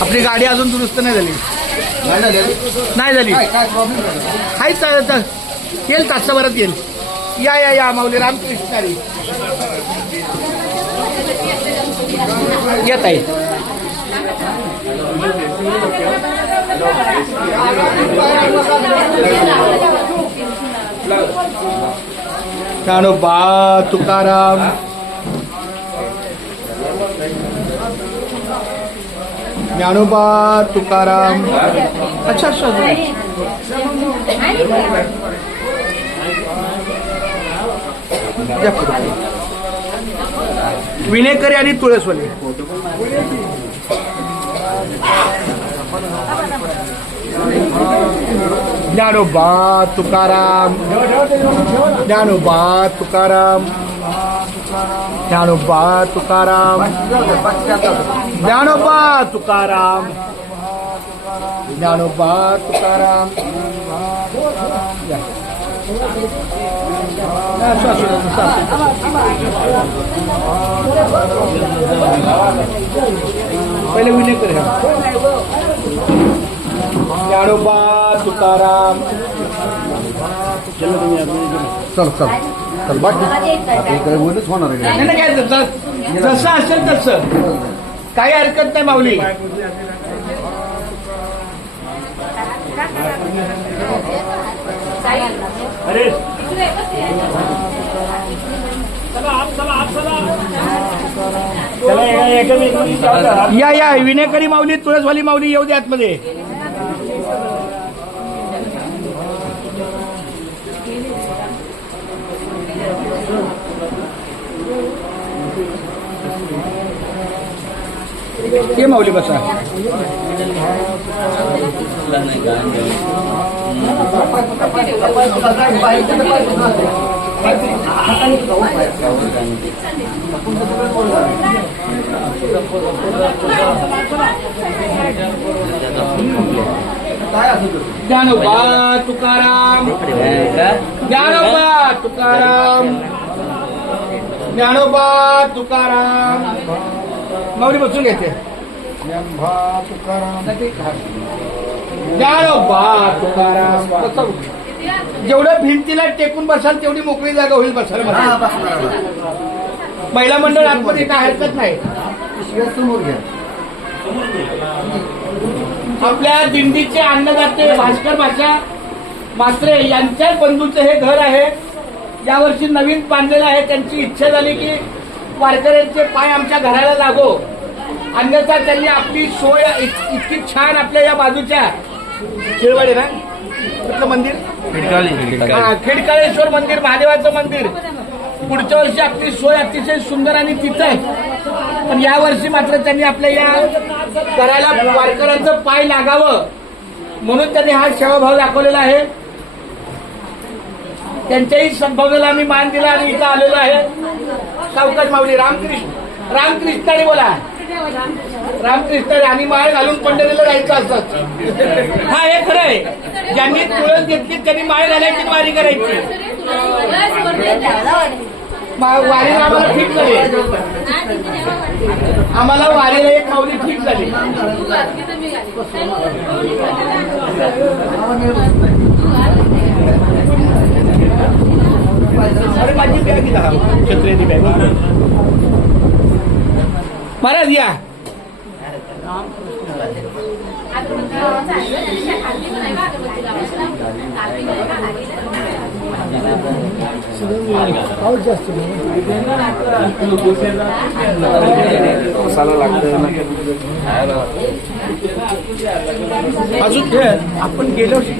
आपली गाडी अजून दुरुस्त नाही झाली. नाही झाली. हाय चालत येईल तासाभरात येईल. या या या माऊली रामकृष्ण येत आहे. ज्ञानोबा तुकाराम ज्ञानोबा तुकाराम. अच्छा अच्छा विनेकरी आणि तुळसवाले. ज्ञानोबा तुकाराम ज्ञानोबा तुकाराम ज्ञानोबा तुकाराम ज्ञानोबा तुकाराम ज्ञानोबा तुकाराम. पहिले विनेकर ज्ञानोबा तुकाराम. चल चल चल बाकी होणार आहे. जसं असेल तसं काही हरकत नाही माऊली. या या विनेकरी माऊली तुळसवाली माऊली येऊ दे आतमध्ये. ये माऊली बसा. ज्ञानोबा तुकाराम ज्ञानोबा तुकाराम ज्ञानोबा तुकाराम. माऊली बसून घेते. ज्ञानोबा तुकाराम. जेवढं भिंतीला टेकून बसाल तेवढी मोकळी जागा होईल बसायला. महिला मंडळ आतमध्ये काय हरकत नाही. आपल्या दिंडीचे अन्नदाते भास्कर भाषा मात्रे यांच्या बंधूचं हे घर आहे. यावर्षी नवीन बांधलेलं आहे. त्यांची इच्छा झाली की वारकऱ्यांचे पाय आमच्या घराला लागो, अन्यथा त्यांनी आपली सोय इतकी छान आपल्या या बाजूच्या खेळवाडे ना कुठलं मंदिर खेडकाळेश्वर मंदिर महादेवाचं मंदिर पुढच्या वर्षी आपली सोय अतिशय सुंदर आणि तिथं आहे. पण या वर्षी मात्र त्यांनी आपल्या या घराला वारकऱ्यांचं पाय लागावं म्हणून त्यांनी हा सेवाभाव दाखवलेला आहे. त्यांच्याही सद्भावनेला आम्ही मान दिला आणि इथं आलेलो आहे. सावकाश माऊली रामकृष्ण रामकृष्णाने बोला. रामकृष्ण आणि माळ घालून पंढरीला जायचं असतात. हा हे खरं आहे. ज्यांनी तुळस घेतली त्यांनी माळ घालायची वारी करायची. वारीला आम्हाला ठीक झाली. आम्हाला वारीला एक माऊली ठीक झाली. अरे माझी बॅग छत्र्याची बॅग महाराज या. पाऊस जास्त अजून आपण गेल्या वर्षी